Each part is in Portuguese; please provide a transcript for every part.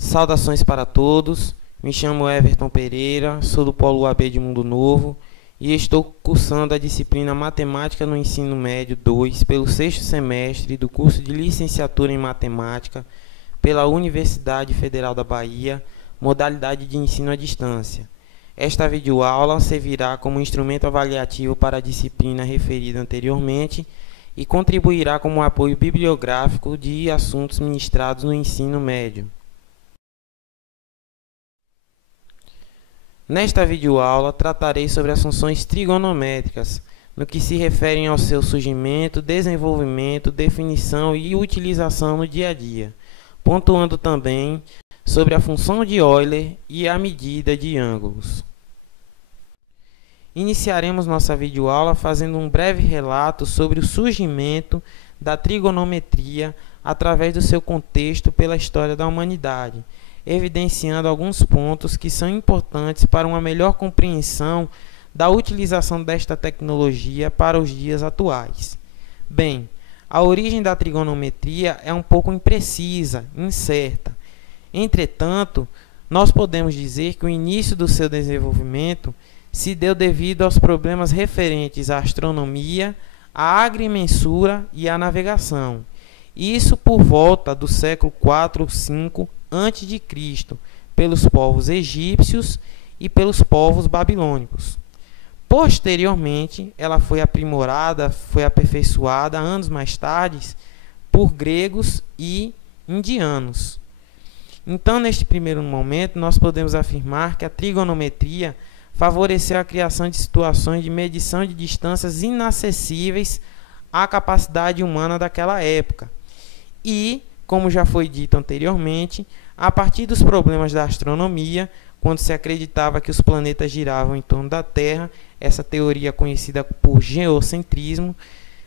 Saudações para todos, me chamo Everton Pereira, sou do Polo AB de Mundo Novo e estou cursando a disciplina Matemática no Ensino Médio 2 pelo 6º semestre do curso de Licenciatura em Matemática pela Universidade Federal da Bahia, modalidade de ensino à distância. Esta videoaula servirá como instrumento avaliativo para a disciplina referida anteriormente e contribuirá como apoio bibliográfico de assuntos ministrados no ensino médio. Nesta videoaula, tratarei sobre as funções trigonométricas, no que se referem ao seu surgimento, desenvolvimento, definição e utilização no dia a dia, pontuando também sobre a função de Euler e a medida de ângulos. Iniciaremos nossa videoaula fazendo um breve relato sobre o surgimento da trigonometria através do seu contexto pela história da humanidade, evidenciando alguns pontos que são importantes para uma melhor compreensão da utilização desta tecnologia para os dias atuais. Bem, a origem da trigonometria é um pouco imprecisa, incerta. Entretanto, nós podemos dizer que o início do seu desenvolvimento se deu devido aos problemas referentes à astronomia, à agrimensura e à navegação. Isso por volta do século IV ou V a.C., pelos povos egípcios e pelos povos babilônicos. Posteriormente, ela foi aprimorada, foi aperfeiçoada anos mais tarde por gregos e indianos. Então, neste primeiro momento, nós podemos afirmar que a trigonometria favoreceu a criação de situações de medição de distâncias inacessíveis à capacidade humana daquela época. E, como já foi dito anteriormente, a partir dos problemas da astronomia, quando se acreditava que os planetas giravam em torno da Terra, essa teoria conhecida por geocentrismo,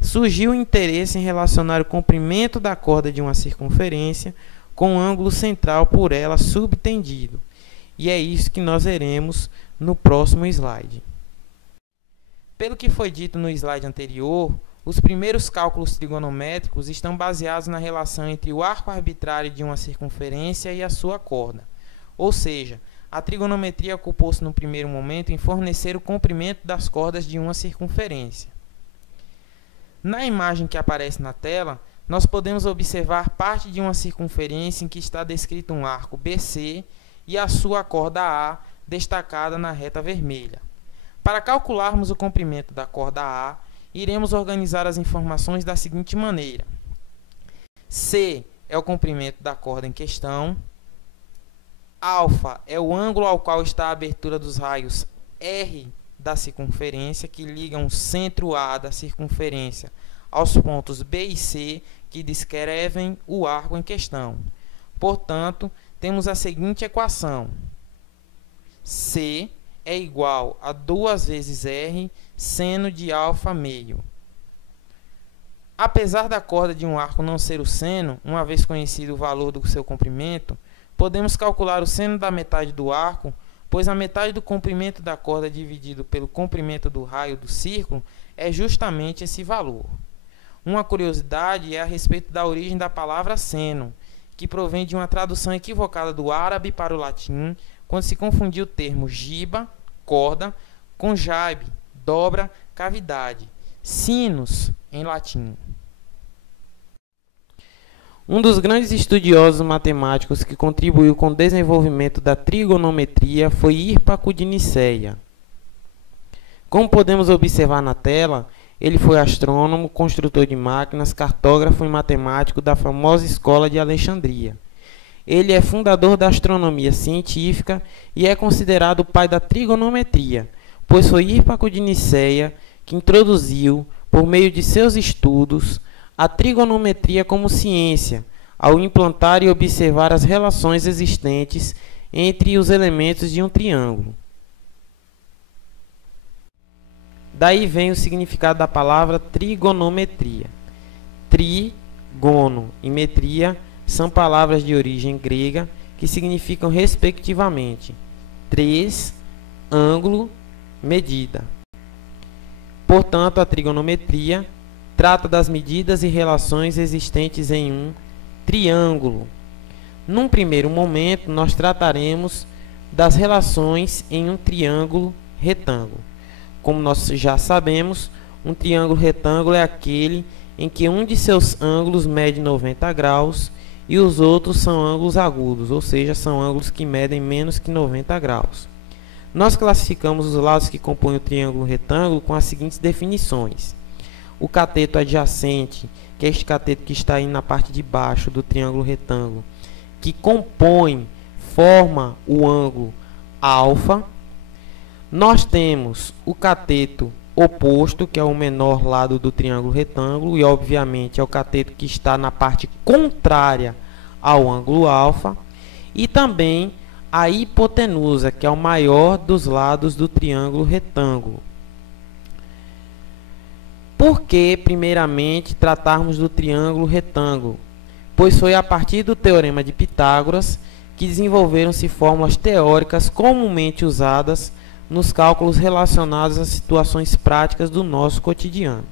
surgiu o interesse em relacionar o comprimento da corda de uma circunferência com o ângulo central por ela subtendido. E é isso que nós veremos no próximo slide. Pelo que foi dito no slide anterior, os primeiros cálculos trigonométricos estão baseados na relação entre o arco arbitrário de uma circunferência e a sua corda. Ou seja, a trigonometria ocupou-se no primeiro momento em fornecer o comprimento das cordas de uma circunferência. Na imagem que aparece na tela, nós podemos observar parte de uma circunferência em que está descrito um arco BC e a sua corda A destacada na reta vermelha. Para calcularmos o comprimento da corda A, iremos organizar as informações da seguinte maneira. C é o comprimento da corda em questão. Alfa é o ângulo ao qual está a abertura dos raios R da circunferência, que ligam o centro A da circunferência aos pontos B e C, que descrevem o arco em questão. Portanto, temos a seguinte equação. C é igual a 2 vezes R seno de alfa meio. Apesar da corda de um arco não ser o seno, uma vez conhecido o valor do seu comprimento, podemos calcular o seno da metade do arco, pois a metade do comprimento da corda dividido pelo comprimento do raio do círculo é justamente esse valor. Uma curiosidade é a respeito da origem da palavra seno, que provém de uma tradução equivocada do árabe para o latim, quando se confundiu o termo giba, corda, com jabe, dobra, cavidade, sinus, em latim. Um dos grandes estudiosos matemáticos que contribuiu com o desenvolvimento da trigonometria foi Hírpaco de Niceia. Como podemos observar na tela, ele foi astrônomo, construtor de máquinas, cartógrafo e matemático da famosa Escola de Alexandria. Ele é fundador da astronomia científica e é considerado o pai da trigonometria, pois foi Hírpaco de Niceia que introduziu, por meio de seus estudos, a trigonometria como ciência, ao implantar e observar as relações existentes entre os elementos de um triângulo. Daí vem o significado da palavra trigonometria. Trigono e metria são palavras de origem grega que significam respectivamente 3, ângulo, medida. Portanto, a trigonometria trata das medidas e relações existentes em um triângulo. Num primeiro momento, nós trataremos das relações em um triângulo retângulo. Como nós já sabemos, um triângulo retângulo é aquele em que um de seus ângulos mede 90 graus e os outros são ângulos agudos, ou seja, são ângulos que medem menos que 90 graus. Nós classificamos os lados que compõem o triângulo retângulo com as seguintes definições. O cateto adjacente, que é este cateto que está aí na parte de baixo do triângulo retângulo, que forma o ângulo alfa. Nós temos o cateto oposto, que é o menor lado do triângulo retângulo, e obviamente é o cateto que está na parte contrária ao ângulo alfa, e também a hipotenusa, que é o maior dos lados do triângulo retângulo. Por que, primeiramente, tratarmos do triângulo retângulo? Pois foi a partir do Teorema de Pitágoras que desenvolveram-se fórmulas teóricas comumente usadas nos cálculos relacionados às situações práticas do nosso cotidiano.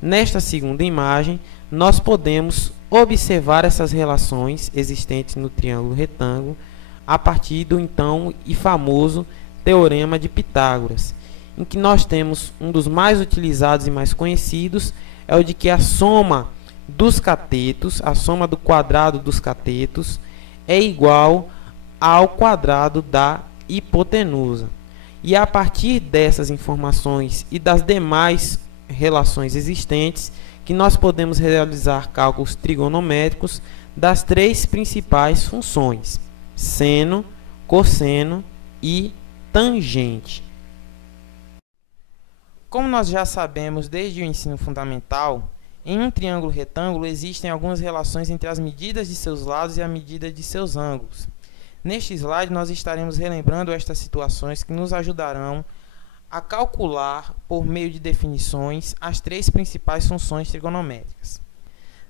Nesta segunda imagem, nós podemos observar essas relações existentes no triângulo retângulo a partir do então e famoso Teorema de Pitágoras, em que nós temos um dos mais utilizados e mais conhecidos, é o de que a soma dos catetos, a soma do quadrado dos catetos, é igual ao quadrado da hipotenusa. E a partir dessas informações e das demais relações existentes, que nós podemos realizar cálculos trigonométricos das três principais funções: seno, cosseno e tangente. Como nós já sabemos desde o ensino fundamental, em um triângulo retângulo existem algumas relações entre as medidas de seus lados e a medida de seus ângulos. Neste slide, nós estaremos relembrando estas situações que nos ajudarão a calcular, por meio de definições, as três principais funções trigonométricas.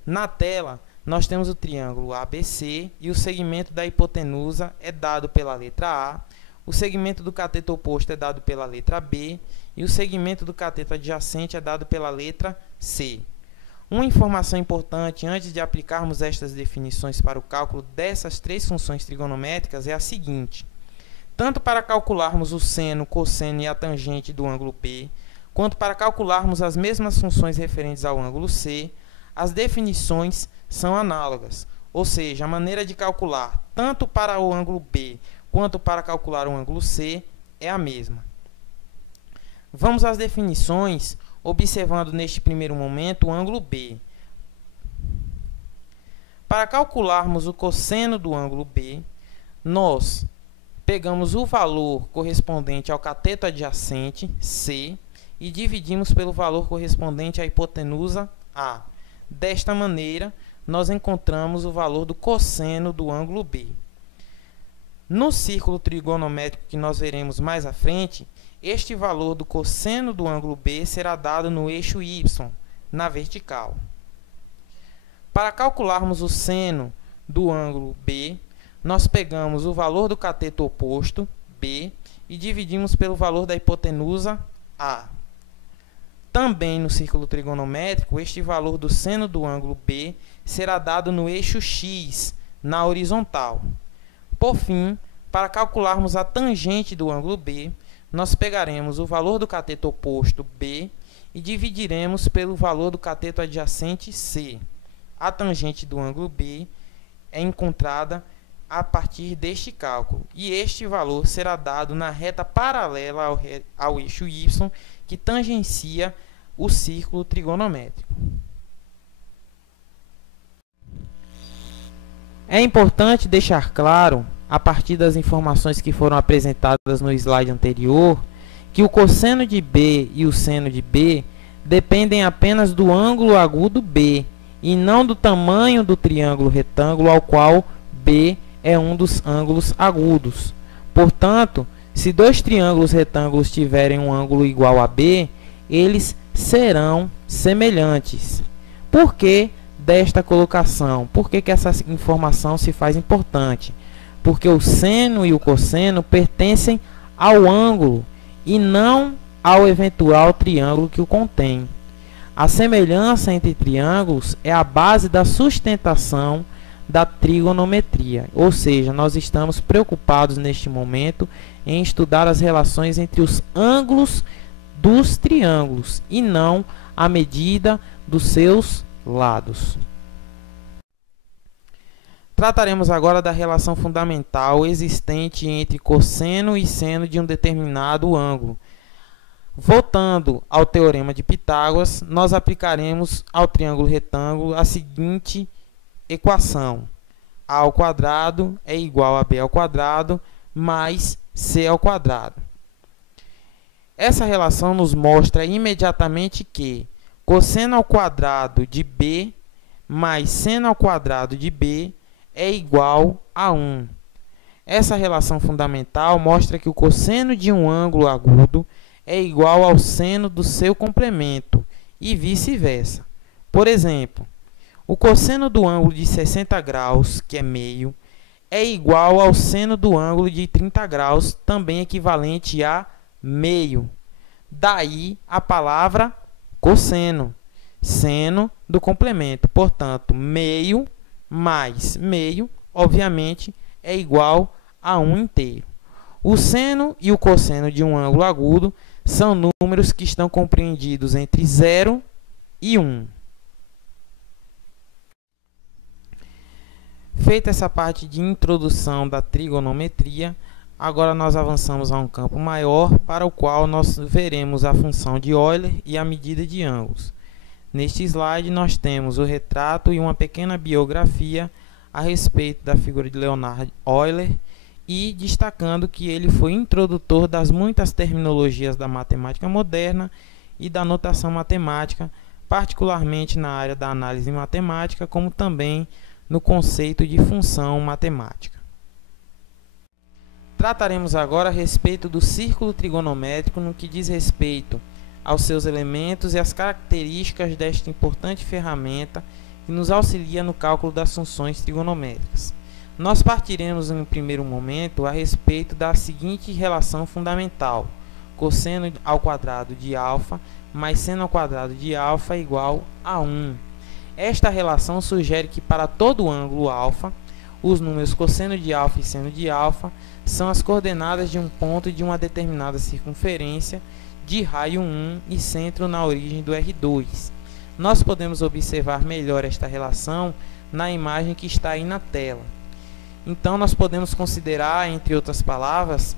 Na tela, nós temos o triângulo ABC e o segmento da hipotenusa é dado pela letra A, o segmento do cateto oposto é dado pela letra B e o segmento do cateto adjacente é dado pela letra C. Uma informação importante antes de aplicarmos estas definições para o cálculo dessas três funções trigonométricas é a seguinte: tanto para calcularmos o seno, cosseno e a tangente do ângulo B, quanto para calcularmos as mesmas funções referentes ao ângulo C, as definições são análogas, ou seja, a maneira de calcular tanto para o ângulo B quanto para calcular o ângulo C é a mesma. Vamos às definições, observando neste primeiro momento o ângulo B. Para calcularmos o cosseno do ângulo B, nós pegamos o valor correspondente ao cateto adjacente, C, e dividimos pelo valor correspondente à hipotenusa, A. Desta maneira, nós encontramos o valor do cosseno do ângulo B. No círculo trigonométrico que nós veremos mais à frente, este valor do cosseno do ângulo B será dado no eixo Y, na vertical. Para calcularmos o seno do ângulo B, nós pegamos o valor do cateto oposto, B, e dividimos pelo valor da hipotenusa, A. Também no círculo trigonométrico, este valor do seno do ângulo B será dado no eixo X, na horizontal. Por fim, para calcularmos a tangente do ângulo B, nós pegaremos o valor do cateto oposto, B, e dividiremos pelo valor do cateto adjacente, C. A tangente do ângulo B é encontrada a partir deste cálculo, e este valor será dado na reta paralela ao eixo Y, que tangencia o círculo trigonométrico. É importante deixar claro, a partir das informações que foram apresentadas no slide anterior, que o cosseno de B e o seno de B dependem apenas do ângulo agudo B e não do tamanho do triângulo retângulo ao qual B é um dos ângulos agudos. Portanto, se dois triângulos retângulos tiverem um ângulo igual a B, eles serão semelhantes. Por que desta colocação? Por que essa informação se faz importante? Porque o seno e o cosseno pertencem ao ângulo e não ao eventual triângulo que o contém. A semelhança entre triângulos é a base da sustentação da trigonometria, ou seja, nós estamos preocupados neste momento em estudar as relações entre os ângulos dos triângulos e não a medida dos seus lados. Trataremos agora da relação fundamental existente entre cosseno e seno de um determinado ângulo. Voltando ao teorema de Pitágoras, nós aplicaremos ao triângulo retângulo a seguinte equação: a ao quadrado é igual a b ao quadrado mais c ao quadrado. Essa relação nos mostra imediatamente que cosseno ao quadrado de b mais seno ao quadrado de b é igual a 1. Essa relação fundamental mostra que o cosseno de um ângulo agudo é igual ao seno do seu complemento e vice-versa. Por exemplo, o cosseno do ângulo de 60 graus, que é meio, é igual ao seno do ângulo de 30 graus, também equivalente a meio. Daí a palavra cosseno, seno do complemento. Portanto, meio mais meio, obviamente, é igual a 1 inteiro. O seno e o cosseno de um ângulo agudo são números que estão compreendidos entre 0 e 1. Feita essa parte de introdução da trigonometria, agora nós avançamos a um campo maior, para o qual nós veremos a função de Euler e a medida de ângulos. Neste slide nós temos o retrato e uma pequena biografia a respeito da figura de Leonhard Euler, e destacando que ele foi introdutor das muitas terminologias da matemática moderna e da notação matemática, particularmente na área da análise matemática, como também no conceito de função matemática. Trataremos agora a respeito do círculo trigonométrico no que diz respeito aos seus elementos e às características desta importante ferramenta que nos auxilia no cálculo das funções trigonométricas. Nós partiremos em um primeiro momento a respeito da seguinte relação fundamental: cosseno ao quadrado de alfa mais seno ao quadrado de alfa é igual a 1. Esta relação sugere que para todo ângulo alfa, os números cosseno de alfa e seno de alfa são as coordenadas de um ponto de uma determinada circunferência de raio 1 e centro na origem do R2. Nós podemos observar melhor esta relação na imagem que está aí na tela. Então, nós podemos considerar, entre outras palavras,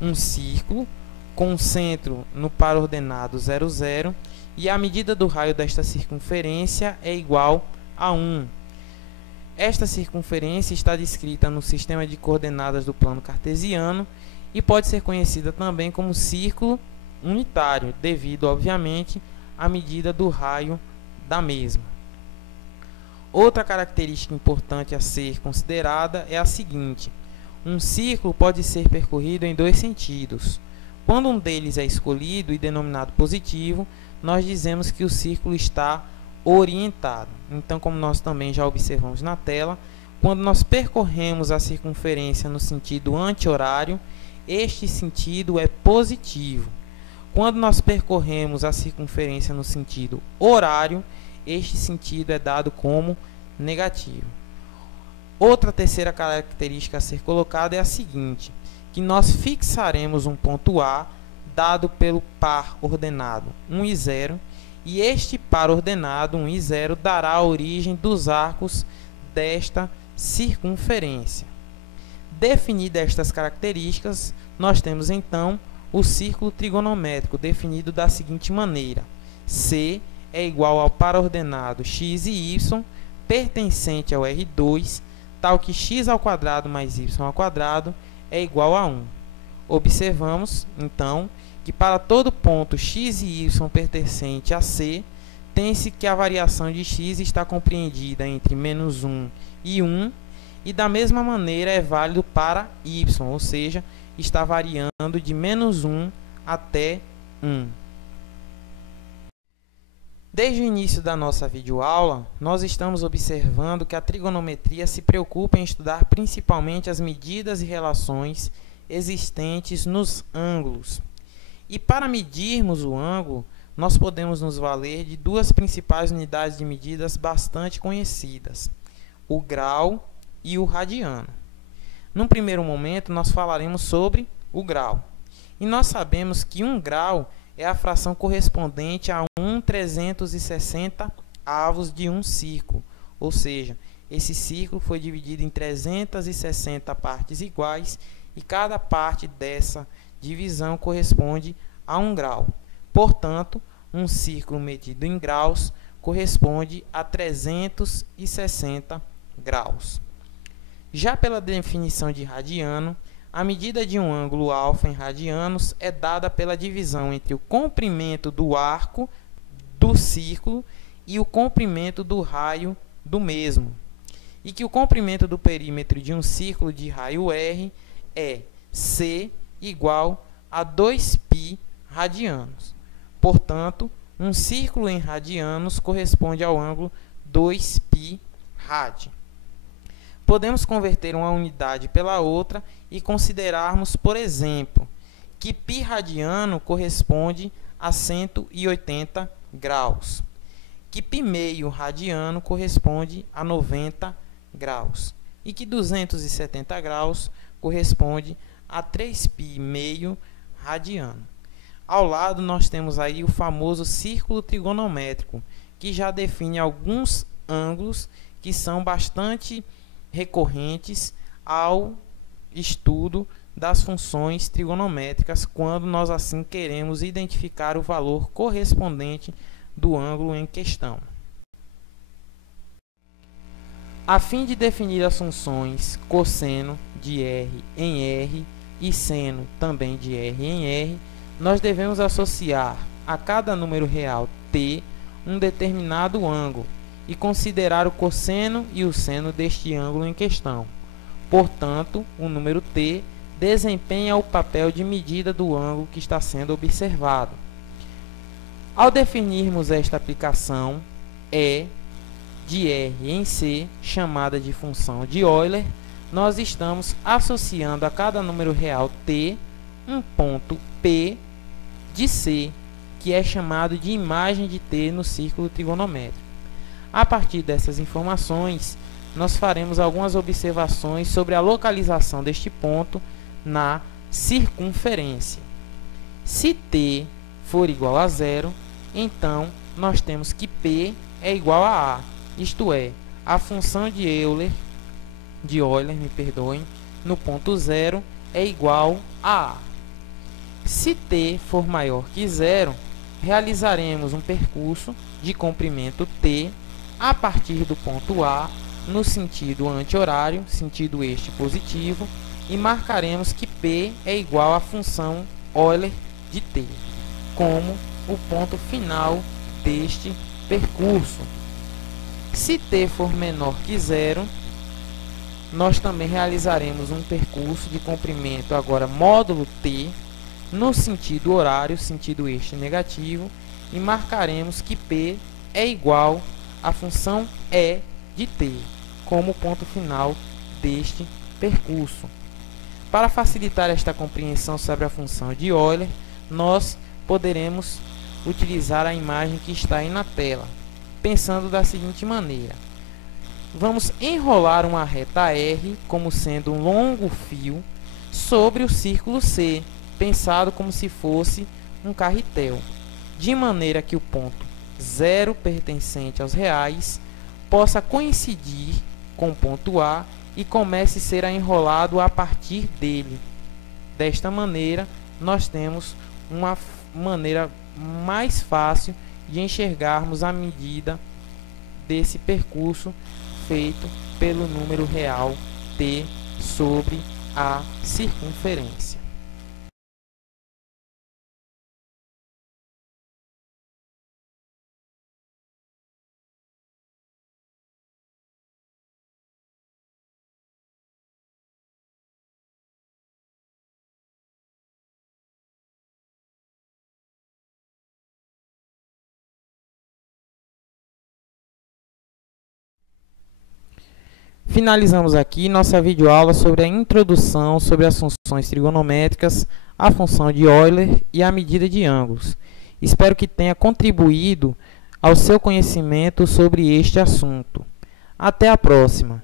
um círculo com um centro no par ordenado 0, 0, e a medida do raio desta circunferência é igual a 1. Esta circunferência está descrita no sistema de coordenadas do plano cartesiano e pode ser conhecida também como círculo unitário, devido, obviamente, à medida do raio da mesma. Outra característica importante a ser considerada é a seguinte: um círculo pode ser percorrido em dois sentidos. Quando um deles é escolhido e denominado positivo, nós dizemos que o círculo está orientado. Então, como nós também já observamos na tela, quando nós percorremos a circunferência no sentido anti-horário, este sentido é positivo. Quando nós percorremos a circunferência no sentido horário, este sentido é dado como negativo. Outra terceira característica a ser colocada é a seguinte: que nós fixaremos um ponto A dado pelo par ordenado 1 e 0, e este par ordenado 1 e 0 dará a origem dos arcos desta circunferência. Definidas estas características, nós temos então o círculo trigonométrico definido da seguinte maneira: C é igual ao par ordenado x e y pertencente ao R2, tal que x ao quadrado mais y ao quadrado é igual a 1. Observamos, então, que para todo ponto x e y pertencente a C, tem-se que a variação de x está compreendida entre menos 1 e 1, e da mesma maneira é válido para y, ou seja, está variando de menos 1 até 1. Desde o início da nossa videoaula, nós estamos observando que a trigonometria se preocupa em estudar principalmente as medidas e relações existentes nos ângulos. E para medirmos o ângulo, nós podemos nos valer de duas principais unidades de medidas bastante conhecidas. o grau e o radiano. Num primeiro momento, nós falaremos sobre o grau. E nós sabemos que 1 grau é a fração correspondente a 1/360 avos de um círculo, ou seja, esse círculo foi dividido em 360 partes iguais e cada parte dessa divisão corresponde a 1 grau. Portanto, um círculo medido em graus corresponde a 360 graus. Já pela definição de radiano, a medida de um ângulo alfa em radianos é dada pela divisão entre o comprimento do arco do círculo e o comprimento do raio do mesmo, e que o comprimento do perímetro de um círculo de raio R é C igual a 2π radianos. Portanto, um círculo em radianos corresponde ao ângulo 2π rad. Podemos converter uma unidade pela outra e considerarmos, por exemplo, que π radiano corresponde a 180 graus, que π meio radiano corresponde a 90 graus e que 270 graus corresponde a 3π meio radiano. Ao lado nós temos aí o famoso círculo trigonométrico, que já define alguns ângulos que são bastante recorrentes ao estudo das funções trigonométricas, quando nós assim queremos identificar o valor correspondente do ângulo em questão. A fim de definir as funções cosseno de R em R e seno também de R em R, nós devemos associar a cada número real t um determinado ângulo e considerar o cosseno e o seno deste ângulo em questão. Portanto, o número t desempenha o papel de medida do ângulo que está sendo observado. Ao definirmos esta aplicação E de R em C, chamada de função de Euler, nós estamos associando a cada número real t um ponto P de C, que é chamado de imagem de t no círculo trigonométrico. A partir dessas informações, nós faremos algumas observações sobre a localização deste ponto na circunferência. Se t for igual a zero, então nós temos que P é igual a A, isto é, a função de Euler, no ponto zero é igual a A. Se t for maior que zero, realizaremos um percurso de comprimento t a partir do ponto A no sentido anti-horário, sentido este positivo, e marcaremos que P é igual à função Euler de t, como o ponto final deste percurso. Se t for menor que zero, nós também realizaremos um percurso de comprimento agora módulo t no sentido horário, sentido este negativo, e marcaremos que P é igual à função E de t, como ponto final deste percurso. Para facilitar esta compreensão sobre a função de Euler, nós poderemos utilizar a imagem que está aí na tela, pensando da seguinte maneira. Vamos enrolar uma reta R como sendo um longo fio sobre o círculo C, pensado como se fosse um carretel, de maneira que o ponto zero pertencente aos reais possa coincidir com o ponto A e comece a ser enrolado a partir dele. Desta maneira, nós temos uma maneira mais fácil de enxergarmos a medida desse percurso feito pelo número real t sobre a circunferência. Finalizamos aqui nossa videoaula sobre a introdução sobre as funções trigonométricas, a função de Euler e a medida de ângulos. Espero que tenha contribuído ao seu conhecimento sobre este assunto. Até a próxima!